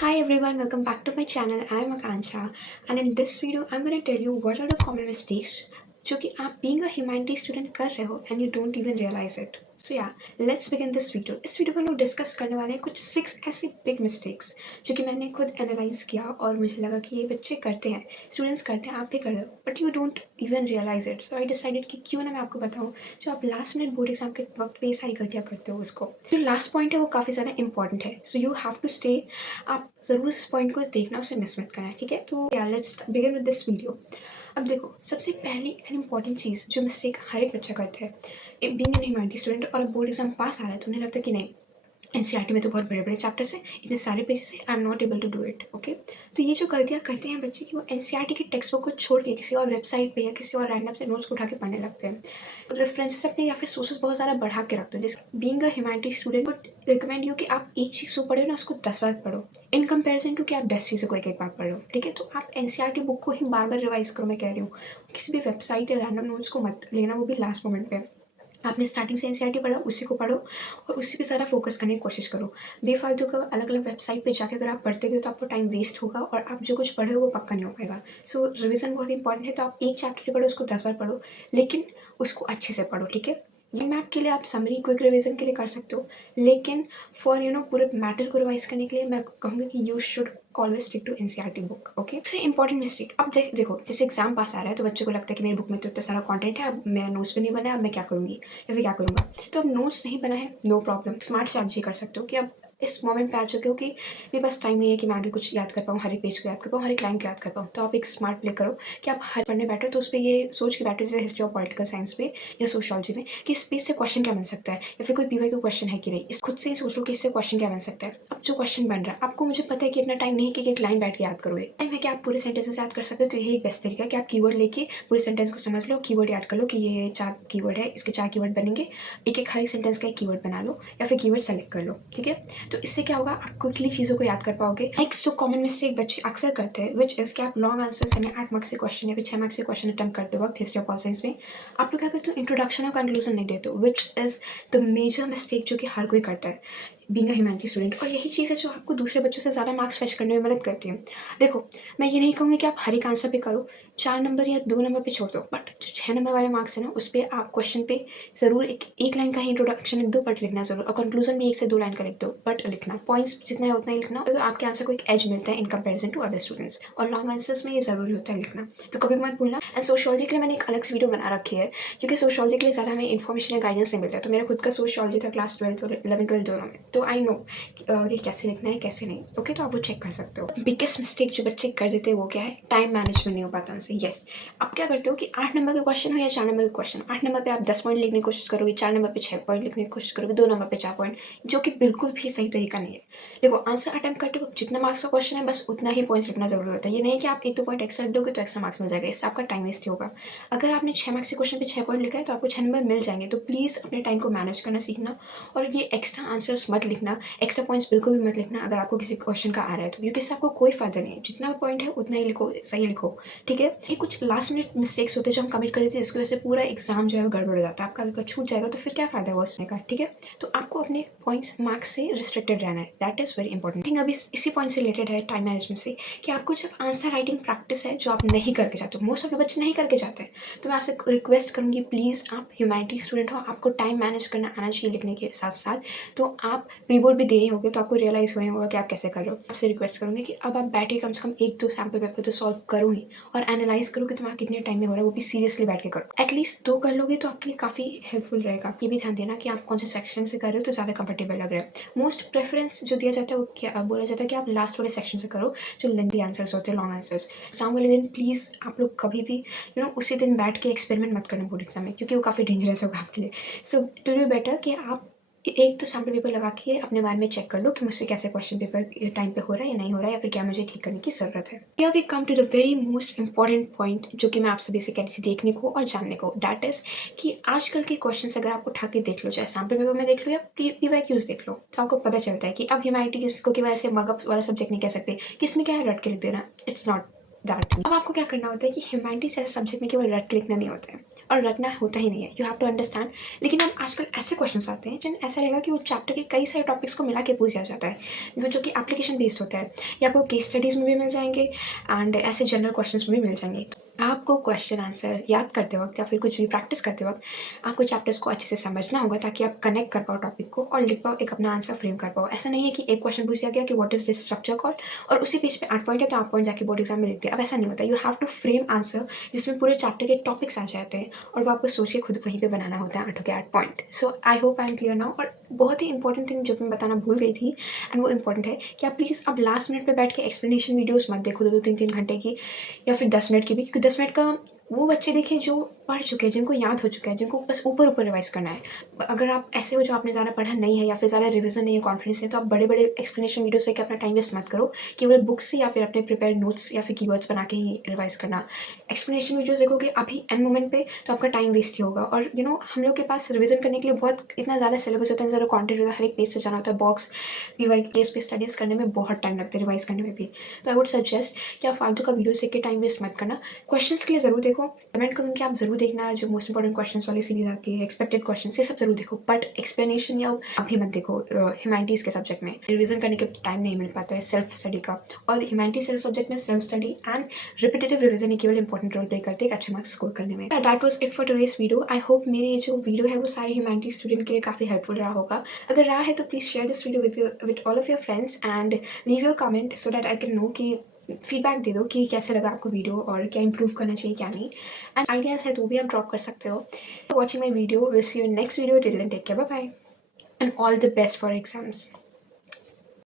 Hi everyone, welcome back to my channel. I am Akansha, and in this video I'm going to tell you what are the common mistakes जो कि आप being a humanities student कर रहे हो and you don't even realize it. So yeah, let's begin this video. इस video में हम लोग डिस्कस करने वाले हैं कुछ 6 ऐसे बिग मिस्टेक्स जो कि मैंने खुद एनालाइज किया और मुझे लगा कि ये बच्चे करते हैं, स्टूडेंट्स करते हैं, आप भी कर रहे हो, but you don't even realize it. So I decided कि क्यों ना मैं आपको बताऊँ जो आप लास्ट मिनट बोर्ड एग्जाम के वक्त पे ये सारी गलतियाँ करते हो उसको. जो लास्ट पॉइंट है वो काफ़ी ज़्यादा इंपॉर्टेंट है. So you have to stay, आप ज़रूर इस पॉइंट को देखना, उसे मिस मत करना है, ठीक है. तो या let's begin with this video. अब देखो, सबसे पहली एंड इम्पॉर्टेंट चीज़ जो मिस्टेक हर एक बच्चा करता है, बीइंग एन ह्यूमैनिटी स्टूडेंट, और अब बोर्ड एग्जाम पास आ रहा है तो उन्हें लगता है कि नहीं, एनसीईआरटी में तो बहुत बड़े बड़े चैप्टर्स हैं, इतने सारे पेजेस हैं, I am not able to do it. Okay, तो ये जो गलतियाँ करते हैं बच्चे की, वो एनसीईआरटी की टेक्स्ट बुक को छोड़ के किसी और वेबसाइट पे या किसी और रैंडम से नोट्स को उठा के पढ़ने लगते हैं. रेफरेंसेस अपने या फिर सोर्सेस बहुत ज़्यादा बढ़ा के रखते हो. जैसे being a humanity student would recommend you कि आप एक चीज़ को पढ़ो ना, उसको 10 बार पढ़ो, इन कंपेरिजन टू कि आप 10 चीज़ों को एक एक बार पढ़ो, ठीक है. तो आप एनसीईआरटी बुक को ही बार बार रिवाइज करो, मैं कह रही हूँ. किसी भी वेबसाइट या रैंडम नोट्स को मत लेना, वो भी लास्ट मोमेंट पे. आपने स्टार्टिंग से एनसीईआरटी पढ़ा, उसी को पढ़ो और उसी पे सारा फोकस करने की कोशिश करो. बेफालतू का अलग अलग वेबसाइट पे जाके अगर आप पढ़ते भी हो तो आपको टाइम वेस्ट होगा और आप जो कुछ पढ़े हो वो पक्का नहीं हो पाएगा. सो रिवीजन बहुत इंपॉर्टेंट है. तो आप एक चैप्टर ही पढ़ो, उसको 10 बार पढ़ो, लेकिन उसको अच्छे से पढ़ो, ठीक है. ये मैप के लिए आप समरी क्विक रिवीजन के लिए कर सकते हो, लेकिन फॉर पूरे मैटर को रिवाइज करने के लिए मैं कहूँगी कि you should always stick to NCERT book. Okay, सबसे इंपॉर्टेंट मिस्टेक. अब देखो, जैसे एग्जाम पास आ रहा है तो बच्चों को लगता है कि मेरी बुक में तो इतना सारा कंटेंट है, अब मेरा नोट्स भी नहीं बना है, अब मैं क्या करूँगी या फिर क्या करूँगा. तो अब नोट्स नहीं बना है, नो प्रॉब्लम, स्मार्ट स्ट्रैटेजी कर सकते हो कि अब इस मोमेंट पे आ चुके हो कि मेरे पास टाइम नहीं है कि मैं आगे कुछ याद कर पाऊँ, हर एक पेज को याद कर पाऊँ, हर एक लाइन को याद कर पाऊँ. तो आप एक स्मार्ट प्ले करो कि आप हर पढ़ने बैठो तो उस पर ये सोच के बैठो, जैसे हिस्ट्री और पॉलिटिकल साइंस पे या सोशियोलॉजी में, कि इस पेज से क्वेश्चन क्या बन सकता है या फिर कोई पीवाई का क्वेश्चन है कि नहीं. इस खुद से ही सोच लो कि इससे क्वेश्चन क्या बन सकता है. अब जो क्वेश्चन बन रहा है, आपको, मुझे पता है कि इतना टाइम नहीं है कि एक लाइन बैठ के याद करोगे. टाइम है कि आप पूरे सेंटेंसेस याद कर सकते हो. तो यही एक बेस्ट तरीका है कि आप कीवर्ड लेके पूरे सेंटेंस को समझ लो, कीवर्ड याद कर लो कि ये 4 कीवर्ड है, इसके 4 कीवर्ड बनेंगे, एक एक हर एक सेंटेंस का एक कीवर्ड बना लो या फिर कीवर्ड सेलेक्ट कर लो, ठीक है. तो इससे क्या होगा, आप क्विकली चीज़ों को याद कर पाओगे. नेक्स्ट जो कॉमन मिस्टेक बच्चे अक्सर करते हैं, विच इज कि आप लॉन्ग आंसर्स यानी 8 मार्क्स के क्वेश्चन या फिर 6 मार्क्स के क्वेश्चन अटेम्प्ट करते वक्त हिस्ट्री और पॉल साइंस में आप लोग क्या करते हो, इंट्रोडक्शन और कंक्लूजन नहीं देते हो, which is the major mistake जो कि हर कोई करता है बीइंग अ ह्यूमैनिटी स्टूडेंट. और यही चीज़ है जो आपको दूसरे बच्चों से ज़्यादा मार्क्स फेच करने में मदद करती है. देखो, मैं ये नहीं कहूँगी कि आप हर एक आंसर पे करो, 4 नंबर या 2 नंबर पे छोड़ दो, बट जो 6 नंबर वाले मार्क्स है ना, उस पर आप क्वेश्चन पे ज़रूर एक लाइन का ही इंट्रोडक्शन लिख दो, बट लिखना ज़रूर, और कंक्लूजन भी 1 से 2 लाइन का लिख दो, बट लिखना. पॉइंट्स जितना है उतना ही लिखना, तो आपके आंसर को एक एज मिलता है in comparison to other students. और लॉन्ग आंसर्स में ये ज़रूरी होता है लिखना, तो कभी मत भूलना. एंड सोशियोलॉजी के लिए मैंने एक अलग से वीडियो बना रखी है, क्योंकि सोशियोलॉजी के लिए ज़्यादा हमें इन्फॉर्मेशन या गाइडेंस नहीं मिलता है. तो मेरा खुद का सोशियोलॉजी था क्लास 12th और 11 12 दोनों में, तो आई नो कि कैसे लिखना है कैसे नहीं. ओके, तो आप वो चेक कर सकते हो. बिगेस्ट मिस्टेक जो बच्चे कर देते हैं वो क्या है, टाइम मैनेजमेंट नहीं हो पाता उनसे. यस, आप क्या करते हो कि 8 नंबर का क्वेश्चन हो या 4 नंबर का क्वेश्चन, 8 नंबर पे आप 10 पॉइंट लिखने की कोशिश करोगे, 4 नंबर पे 6 पॉइंट लिखने की कोशिश करोगे, 2 नंबर पे 4 पॉइंट, जो कि बिल्कुल भी सही तरीका नहीं है. देखो, आंसर अटेम्प्ट करते वक्त जितना मार्क्स का क्वेश्चन है बस उतना ही पॉइंट्स लिखना जरूरी होता है. ये नहीं कि आप 1 2 पॉइंट एक्स्ट्रा दोगे तो एक्स्ट्रा मार्क्स मिल जाएगा, इससे आपका टाइम वेस्ट होगा. अगर आपने 6 मार्क्स के क्वेश्चन पे 6 पॉइंट लिखा है तो आपको 6 नंबर मिल जाएंगे. तो प्लीज़ अपने टाइम को मैनेज करना सीखना, और ये एक्स्ट्रा आंसर्स मत लिखना, एक्स्ट्रा पॉइंट्स बिल्कुल भी मत लिखना अगर आपको किसी क्वेश्चन का आ रहा है तो, क्योंकि इससे आपको कोई फायदा नहीं है. जितना पॉइंट है उतना ही लिखो, सही लिखो, ठीक है. ये कुछ लास्ट मिनट मिस्टेक्स होते हैं जो हम कमिट कर देते हैं, जिसकी वजह से पूरा एग्जाम जो है वो गड़बड़ हो जाता है. आपका अगर छूट जाएगा तो फिर क्या फायदा हुआ उसने का, ठीक है. तो आपको अपने पॉइंट्स मार्क्स से रिस्ट्रिक्टेड रहना है, that is very important thing. अभी इसी पॉइंट से रिलेटेड है टाइम मैनेजमेंट से, कि आपको जब आंसर राइटिंग प्रैक्टिस है जो आप नहीं करके जाते हो, मोस्ट ऑफ द बच्चे नहीं करके जाते हैं, तो मैं आपसे रिक्वेस्ट करूँगी, प्लीज़, आप ह्यूमैनिटी स्टूडेंट हो, आपको टाइम मैनेज करना आना चाहिए लिखने के साथ साथ. तो आप प्री बोर्ड भी दे ही होगे तो आपको रियलाइज़ हुए होगा कि आप कैसे कर रहे हो. आपसे रिक्वेस्ट करूँगी कि अब आप बैठे कम से कम 1 2 सैम्पल पेपर तो सॉल्व करो ही, और एनालाइज करो कि तुम्हारा कितने टाइम में हो रहा है, वो भी सीरियसली बैठ के करो. एटलीस्ट 2 कर लोगे तो आपके लिए काफ़ी हेल्पफुल रहेगा. ये भी ध्यान देना कि आप कौन से सेक्शन से कर रहे हो तो ज़्यादा कंफर्टेबल लग रहा है. मोस्ट प्रेफरेंस जो दिया जाता है वो क्या बोला जाता है कि आप लास्ट वाले सेक्शन से करो, जो लेंथी आंसर्स होते हैं, लॉन्ग आंसर्स. एग्जाम वाले दिन प्लीज़ आप लोग कभी भी उसी दिन बैठ के एक्सपेरिमेंट मत करना बोर्ड एग्जाम में, क्योंकि वो काफ़ी डेंजरस होगा आपके लिए. So it will be better कि आप एक तो सैम्पल पेपर लगा के अपने बारे में चेक कर लो कि मुझसे कैसे क्वेश्चन पेपर टाइम पे हो रहा है या नहीं हो रहा है, या फिर क्या मुझे ठीक करने की ज़रूरत है. Here we come to the very most important point जो कि मैं आप सभी से कह रही थी देखने को और जानने को, दैट इज़ कि आजकल के क्वेश्चंस अगर आप उठा के देख लो, चाहे सैम्पल पेपर में देख लो या पीवाईक्यूज देख लो, तो आपको पता चलता है कि अब ह्यूमैनिटी को की वजह से मगअप वाला सब्जेक्ट नहीं कह सकते, किसमें क्या है रट के लिख देना. It's not dark. अब आपको क्या करना होता है कि ह्यूमैनिटीज़ ऐसे सब्जेक्ट में केवल रट के लिखना नहीं होता है, और रटना होता ही नहीं है, यू हैव टू अंडरस्टैंड। लेकिन अब आजकल ऐसे क्वेश्चंस आते हैं जिन ऐसा रहेगा कि वो चैप्टर के कई सारे टॉपिक्स को मिला के पूछा जाता है, जो कि एप्लीकेशन बेस्ड होता है, या आपको केस स्टडीज़ में भी मिल जाएंगे एंड ऐसे जनरल क्वेश्चंस में भी मिल जाएंगे। आपको क्वेश्चन आंसर याद करते वक्त या फिर कुछ भी प्रैक्टिस करते वक्त आपको चैप्टर्स को अच्छे से समझना होगा, ताकि आप कनेक्ट कर पाओ टॉपिक को और लिख पाओ, एक अपना आंसर फ्रेम कर पाओ। ऐसा नहीं है कि एक क्वेश्चन पूछ दिया गया कि what is this structure called, और उसी पेज पे 8 पॉइंट है तो आप पॉइंट जाके बोर्ड एग्जाम में लिख दिया। अब ऐसा नहीं होता, you have to frame answer जिसमें पूरे चैप्टर के टॉपिक्स आ जाते हैं, और वो आपको सोच के खुद वहीं पे बनाना होता है 8 के 8 point. So I hope I am clear now. और बहुत ही इंपॉर्टेंट थिंग जो मैं बताना भूल गई थी, एंड वो इंपॉर्टेंट है कि आप प्लीज़ अब लास्ट मिनट पे बैठ के एक्सप्लेनेशन वीडियोस मत देखो 2-3 घंटे की, या फिर 10 मिनट की भी, क्योंकि 10 मिनट का वो बच्चे देखें जो पढ़ चुके हैं, जिनको याद हो चुका है, जिनको बस ऊपर ऊपर रिवाइज करना है। अगर आप ऐसे हो जो आपने ज़्यादा पढ़ा नहीं है या फिर ज़्यादा रिवीजन नहीं है, कॉन्फिडेंस नहीं है, तो आप बड़े बड़े एक्सप्लेनेशन वीडियोस देख के अपना टाइम वेस्ट मत करो, केवल बुक्स से या फिर अपने प्रिपेयर नोट्स या फिर कीवर्ड्स बना के ही रिवाइज करना। एक्सप्लेनेशन वीडियोस देखोगे अभी एंड मोमेंट पे तो आपका टाइम वेस्ट ही होगा। और हम लोग के पास रिवीजन करने के लिए बहुत इतना ज़्यादा सिलेबस होता है, ज़्यादा कॉन्टेंट होता है, हर एक पेज से जाना होता है, बॉक्स पीवाई केस पे स्टडीज़ करने में बहुत टाइम लगता है, रिवाइज करने में भी। तो आई वुड सजेस्ट कि आप फालतू का वीडियोस देख के टाइम वेस्ट मत करना। क्वेश्चंस के लिए ज़रूर देखो, कमेंट करूँगी आप ज़रूर देखना, जो मोस्ट इंपॉर्टेंट क्वेश्चंस वाली सीरीज आती है, एक्सपेक्टेड क्वेश्चंस, ये सब ज़रूर देखो, बट एक्सप्लेनेशन या अभी मत देखो। ह्यूमैनिटीज़ के सब्जेक्ट में रिवीजन करने के टाइम नहीं मिल पाता है सेल्फ स्टडी का, और ह्यूमैनिटीज से सब्जेक्ट में self study and repetitive revision ही केवल इंपॉर्टेंट रोल प्ले करते हैं अच्छे मार्क्स स्कोर करने में। That was it for today's video. I hope मेरी जो वीडियो है वो सारे ह्यूमैनिटीज स्टूडेंट के लिए काफ़ी हेल्पफुल रहा होगा। अगर रहा है तो please share this video with all of your friends and leave your comment so that I can know कि फीडबैक दे दो कि कैसे लगा आपको वीडियो और क्या इंप्रूव करना चाहिए क्या नहीं, एंड आइडियाज़ है तो भी आप ड्रॉप कर सकते हो। Watching my video, will see you next video, till then take care, bye bye and all the best for exams.